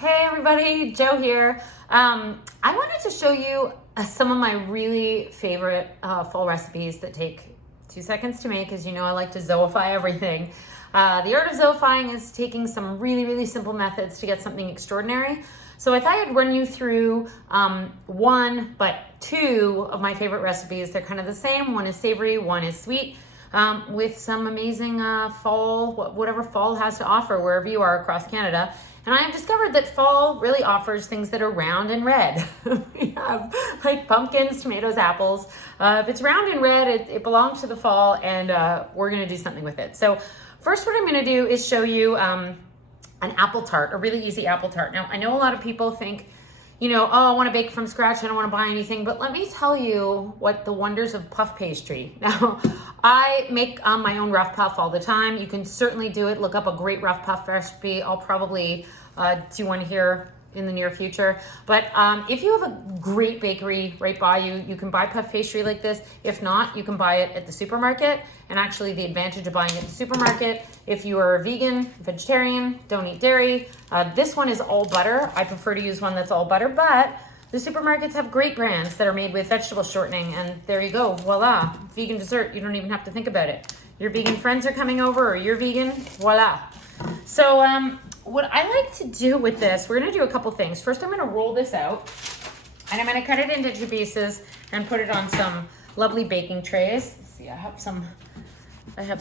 Hey everybody, Jo here. I wanted to show you some of my really favorite fall recipes that take 2 seconds to make. As you know, I like to Zoeify everything. The art of Zoeifying is taking some really simple methods to get something extraordinary. So I thought I'd run you through one, but two of my favorite recipes. They're kind of the same. One is savory, one is sweet. With some amazing fall, whatever fall has to offer wherever you are across Canada. And I have discovered that fall really offers things that are round and red. We have like pumpkins, tomatoes, apples. If it's round and red, it belongs to the fall, and we're gonna do something with it. So first what I'm gonna do is show you an apple tart, a really easy apple tart. Now, I know a lot of people think, oh, I want to bake from scratch. I don't want to buy anything. But let me tell you what the wonders of puff pastry. Now, I make my own rough puff all the time. You can certainly do it. Look up a great rough puff recipe. I'll probably do one here in the near future. But if you have a great bakery right by you, you can buy puff pastry like this. If not, you can buy it at the supermarket. And actually the advantage of buying it at the supermarket, if you are a vegan, vegetarian, don't eat dairy, this one is all butter. I prefer to use one that's all butter, but the supermarkets have great brands that are made with vegetable shortening, and there you go, voila, vegan dessert. You don't even have to think about it. Your vegan friends are coming over, or you're vegan, voila. So what I like to do with this, we're gonna do a couple things. First, I'm gonna roll this out, and I'm gonna cut it into 2 pieces and put it on some lovely baking trays. Let's see, I have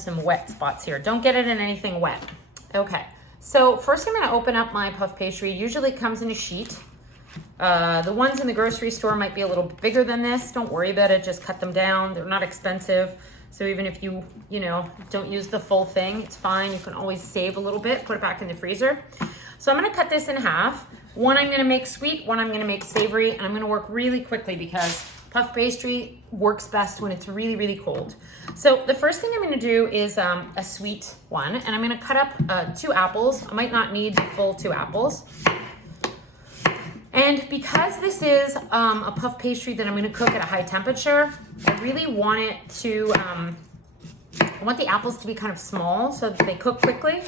some wet spots here. Don't get it in anything wet. Okay, so first I'm gonna open up my puff pastry. Usually it comes in a sheet. The ones in the grocery store might be a little bigger than this. Don't worry about it, just cut them down. They're not expensive. So even if you don't use the full thing, it's fine. You can always save a little bit, put it back in the freezer. So I'm gonna cut this in half. One I'm gonna make sweet, one I'm gonna make savory, and I'm gonna work really quickly because puff pastry works best when it's really cold. So the first thing I'm gonna do is a sweet one, and I'm gonna cut up 2 apples. I might not need the full 2 apples. And because this is a puff pastry that I'm gonna cook at a high temperature, I really want it to, I want the apples to be kind of small so that they cook quickly.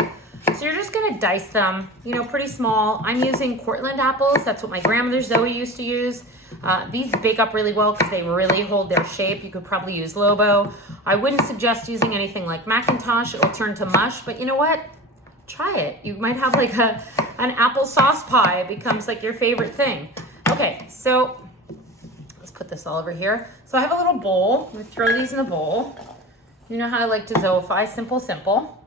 So you're just gonna dice them, pretty small. I'm using Cortland apples. That's what my grandmother Zoe used to use. These bake up really well because they really hold their shape. You could probably use Lobo. I wouldn't suggest using anything like Macintosh. It'll turn to mush, but you know what? Try it. You might have like an apple sauce pie. It becomes like your favorite thing. Okay, so let's put this all over here. So I have a little bowl. I'm gonna throw these in a bowl. You know how I like to Zoeify, simple.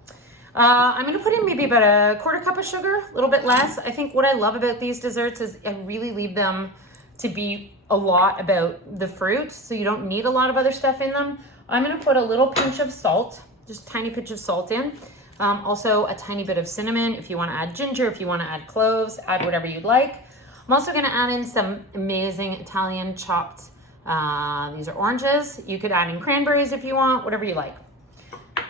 I'm gonna put in maybe about a 1/4 cup of sugar, a little bit less. I think what I love about these desserts is I really leave them to be a lot about the fruit, so you don't need a lot of other stuff in them. I'm gonna put a little pinch of salt, just a tiny pinch of salt in. Also a tiny bit of cinnamon. If you wanna add ginger, if you wanna add cloves, add whatever you'd like. I'm also gonna add in some amazing Italian chopped, these are oranges. You could add in cranberries if you want, whatever you like.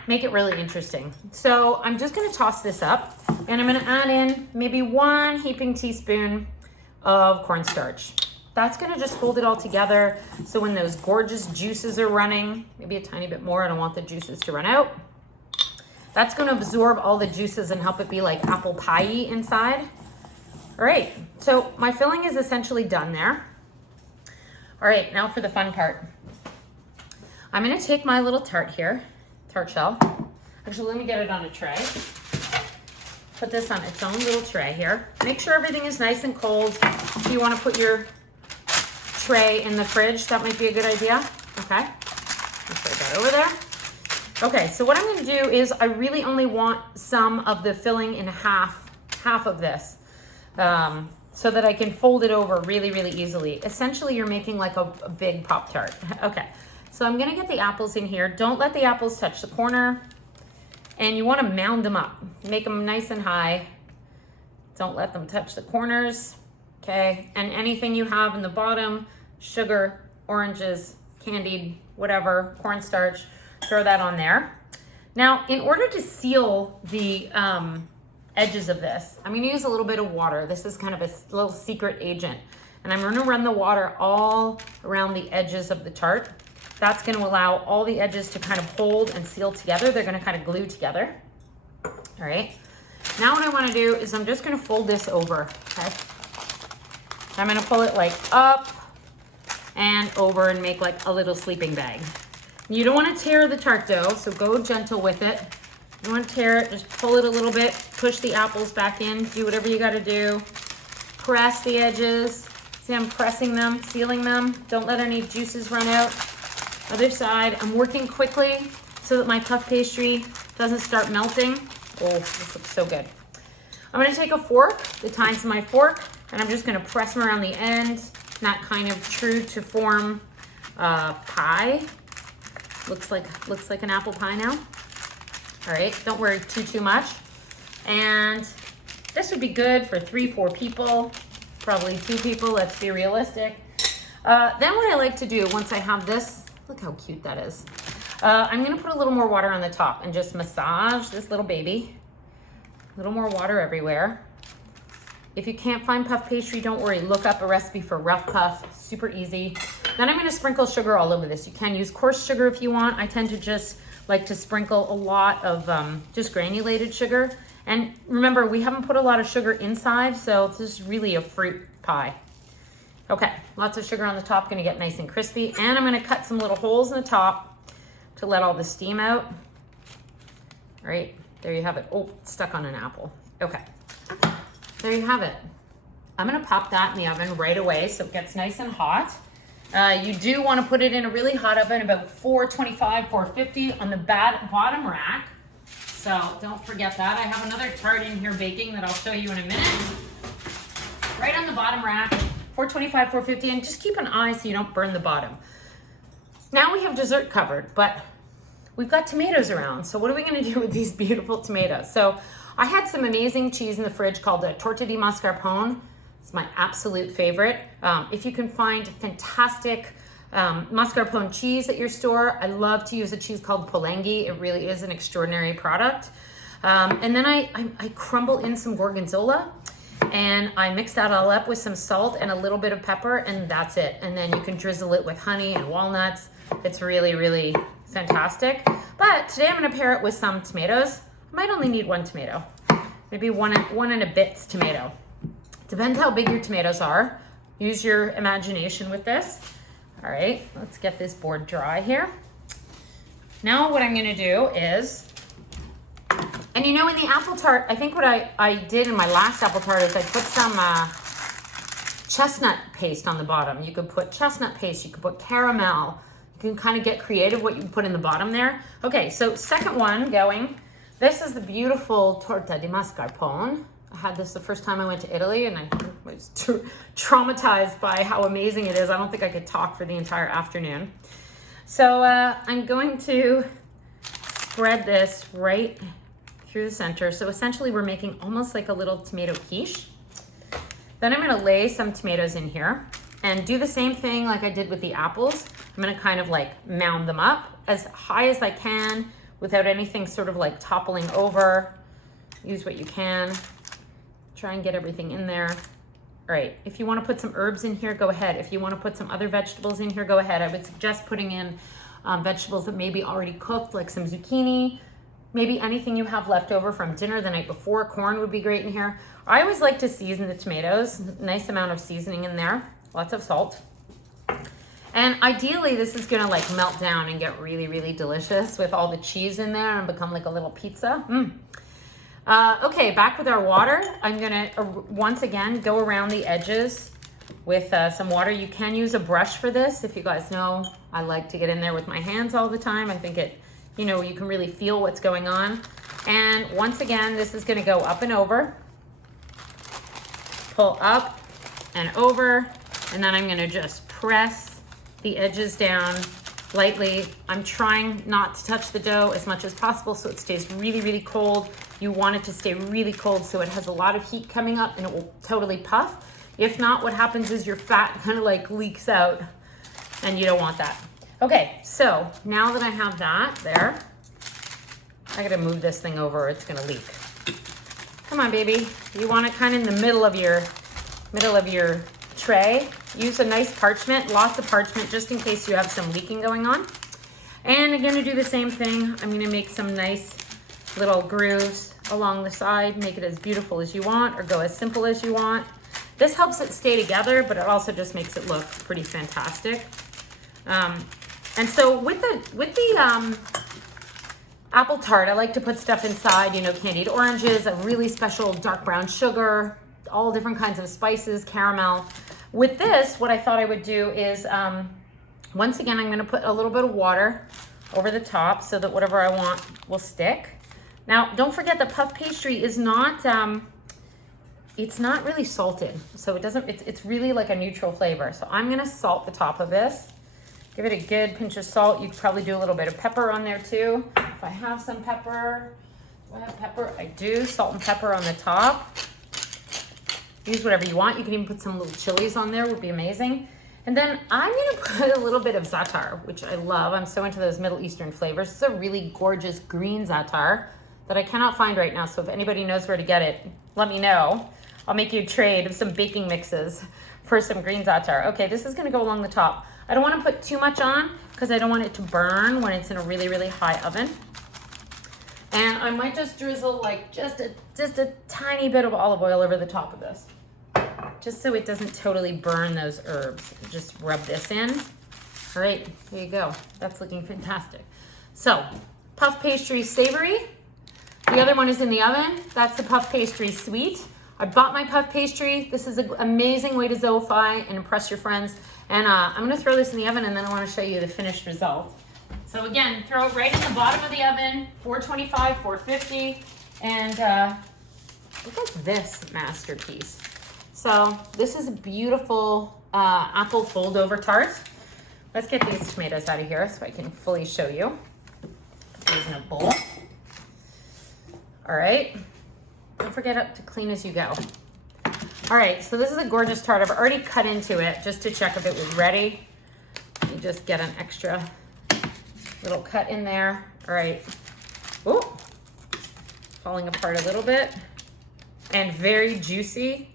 Make it really interesting. So I'm just gonna toss this up, and I'm gonna add in maybe 1 heaping teaspoon of cornstarch. That's gonna just hold it all together. So when those gorgeous juices are running, maybe a tiny bit more, I don't want the juices to run out. That's gonna absorb all the juices and help it be like apple pie-y inside. All right, so my filling is essentially done there. All right, now for the fun part. I'm gonna take my little tart here, tart shell. Actually, let me get it on a tray. Put this on its own little tray here. Make sure everything is nice and cold. If you wanna put your tray in the fridge, that might be a good idea. Okay, let's put that over there. Okay, so what I'm gonna do is I really only want some of the filling in half of this, so that I can fold it over really easily. Essentially, you're making like a big Pop-Tart. Okay, so I'm gonna get the apples in here. Don't let the apples touch the corner, and you wanna mound them up. Make them nice and high. Don't let them touch the corners, okay? And anything you have in the bottom, sugar, oranges, candied, whatever, cornstarch, throw that on there. Now, in order to seal the edges of this, I'm gonna use a little bit of water. This is kind of a little secret agent. And I'm gonna run the water all around the edges of the tart. That's gonna allow all the edges to kind of hold and seal together. They're gonna kind of glue together. All right. Now what I want to do is I'm just going to fold this over, okay? I'm going to pull it like up and over and make like a little sleeping bag. You don't want to tear the tart dough, so go gentle with it. You don't want to tear it, just pull it a little bit, push the apples back in, do whatever you got to do. Press the edges. See, I'm pressing them, sealing them. Don't let any juices run out. Other side, I'm working quickly so that my puff pastry doesn't start melting. Oh, this looks so good. I'm gonna take a fork, the tines of my fork, and I'm just gonna press them around the end, not kind of true to form pie. Looks like an apple pie now. All right, don't worry too much. And this would be good for 3-4 people, probably 2 people, let's be realistic. Then what I like to do once I have this, look how cute that is. I'm gonna put a little more water on the top and just massage this little baby. A little more water everywhere. If you can't find puff pastry, don't worry, look up a recipe for rough puff, super easy. Then I'm gonna sprinkle sugar all over this. You can use coarse sugar if you want. I tend to just like to sprinkle a lot of just granulated sugar. And remember, we haven't put a lot of sugar inside, so this is really a fruit pie. Okay, lots of sugar on the top, gonna get nice and crispy. And I'm gonna cut some little holes in the top to let all the steam out. All right, there you have it. Oh, it's stuck on an apple. Okay, there you have it. I'm gonna pop that in the oven right away so it gets nice and hot. You do wanna put it in a really hot oven, about 425, 450 on the bottom rack. So don't forget that. I have another tart in here baking that I'll show you in a minute. Right on the bottom rack, 425, 450, and just keep an eye so you don't burn the bottom. Now we have dessert covered, but we've got tomatoes around. So what are we gonna do with these beautiful tomatoes? So I had some amazing cheese in the fridge called a torta di mascarpone. It's my absolute favorite. If you can find fantastic mascarpone cheese at your store, I love to use a cheese called Polenghi. It really is an extraordinary product. And then I crumble in some gorgonzola and I mix that all up with some salt and a little bit of pepper, and that's it. And then you can drizzle it with honey and walnuts. It's really, really fantastic. But today I'm gonna pair it with some tomatoes. I might only need 1 tomato, maybe one and a bit tomato. Depends how big your tomatoes are. Use your imagination with this. All right, let's get this board dry here. Now what I'm gonna do is, and you know, in the apple tart, I think what I did in my last apple tart is I put some chestnut paste on the bottom. You could put chestnut paste, you could put caramel. You can kind of get creative what you put in the bottom there. Okay, so second one going. This is the beautiful torta di mascarpone. I had this the first time I went to Italy and I was traumatized by how amazing it is. I don't think I could talk for the entire afternoon. So I'm going to spread this right through the center. So essentially we're making almost like a little tomato quiche. Then I'm gonna lay some tomatoes in here and do the same thing like I did with the apples. I'm gonna kind of like mound them up as high as I can without anything sort of like toppling over. Use what you can. Try and get everything in there. All right, if you want to put some herbs in here, go ahead. If you want to put some other vegetables in here, go ahead. I would suggest putting in vegetables that may be already cooked, like some zucchini, maybe anything you have left over from dinner the night before. Corn would be great in here. I always like to season the tomatoes. Nice amount of seasoning in there, lots of salt. And ideally, this is gonna like melt down and get really, really delicious with all the cheese in there and become like a little pizza. Okay, back with our water. I'm gonna once again go around the edges with some water. You can use a brush for this. If you guys know, I like to get in there with my hands all the time. I think it, you know, you can really feel what's going on. And once again, this is gonna go up and over. Pull up and over, and then I'm gonna just press the edges down lightly. I'm trying not to touch the dough as much as possible so it stays really, really cold. You want it to stay really cold so it has a lot of heat coming up and it will totally puff. If not, what happens is your fat kind of like leaks out and you don't want that. Okay, so now that I have that there, I gotta move this thing over or it's gonna leak. Come on, baby. You want it kind of in the middle of your tray. Use a nice parchment, lots of parchment, just in case you have some leaking going on. And I'm gonna do the same thing. I'm gonna make some nice little grooves along the side. Make it as beautiful as you want, or go as simple as you want. This helps it stay together, but it also just makes it look pretty fantastic. And so with the apple tart, I like to put stuff inside, you know, candied oranges, a really special dark brown sugar, all different kinds of spices, caramel. With this, what I thought I would do is, once again, I'm gonna put a little bit of water over the top so that whatever I want will stick. Now, don't forget the puff pastry is not, it's not really salted. So it's really like a neutral flavor. So I'm gonna salt the top of this. Give it a good pinch of salt. You could probably do a little bit of pepper on there too. If I have some pepper, do I have pepper? I do, salt and pepper on the top. Use whatever you want. You can even put some little chilies on there, would be amazing. And then I'm gonna put a little bit of za'atar, which I love. I'm so into those Middle Eastern flavors. This is a really gorgeous green za'atar that I cannot find right now. So if anybody knows where to get it, let me know. I'll make you a trade of some baking mixes for some green za'atar. Okay, this is gonna go along the top. I don't wanna put too much on because I don't want it to burn when it's in a really, really high oven. And I might just drizzle like just a tiny bit of olive oil over the top of this, just so it doesn't totally burn those herbs. Just rub this in. All right, there you go. That's looking fantastic. So, puff pastry savory. The other one is in the oven. That's the puff pastry sweet. I bought my puff pastry. This is an amazing way to Zoeify and impress your friends. And I'm gonna throw this in the oven and then I wanna show you the finished result. So again, throw it right in the bottom of the oven, 425, 450, and look at this masterpiece. So this is a beautiful apple fold over tart. Let's get these tomatoes out of here so I can fully show you. Put these in a bowl. All right, don't forget to clean as you go. All right, so this is a gorgeous tart. I've already cut into it just to check if it was ready. You just get an extra little cut in there. All right, ooh, falling apart a little bit, and very juicy.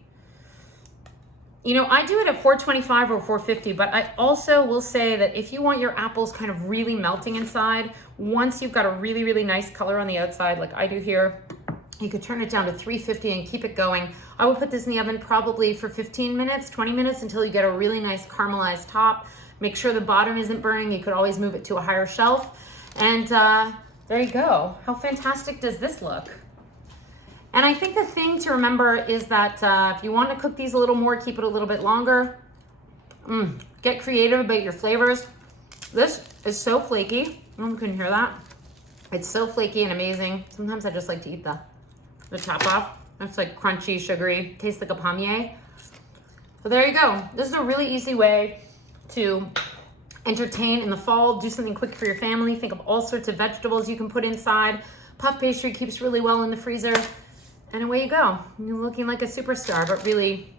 You know, I do it at 425 or 450, but I also will say that if you want your apples kind of really melting inside, once you've got a really, really nice color on the outside, like I do here, you could turn it down to 350 and keep it going. I will put this in the oven probably for 15 minutes, 20 minutes until you get a really nice caramelized top. Make sure the bottom isn't burning. You could always move it to a higher shelf. And there you go. How fantastic does this look? And I think the thing to remember is that if you want to cook these a little more, keep it a little bit longer. Get creative about your flavors. This is so flaky. I don't know if you can hear that. It's so flaky and amazing. Sometimes I just like to eat the top off. It's like crunchy, sugary, tastes like a palmier. So there you go. This is a really easy way to entertain in the fall. Do something quick for your family. Think of all sorts of vegetables you can put inside. Puff pastry keeps really well in the freezer. And away you go. You're looking like a superstar, but really,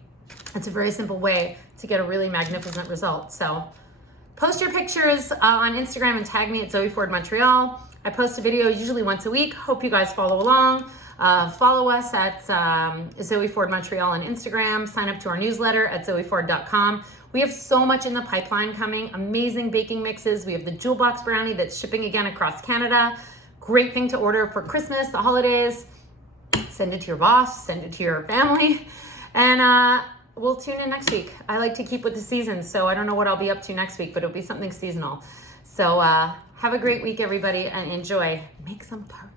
it's a very simple way to get a really magnificent result. So post your pictures on Instagram and tag me at Zoe Ford Montreal. I post a video usually once a week. Hope you guys follow along. Follow us at Zoe Ford Montreal on Instagram. Sign up to our newsletter at zoeiford.com. We have so much in the pipeline coming. Amazing baking mixes. We have the Jewel Box Brownie that's shipping again across Canada. Great thing to order for Christmas, the holidays. Send it to your boss, send it to your family. And we'll tune in next week. I like to keep with the seasons, so I don't know what I'll be up to next week, but it'll be something seasonal. So have a great week, everybody, and enjoy. Make some tart.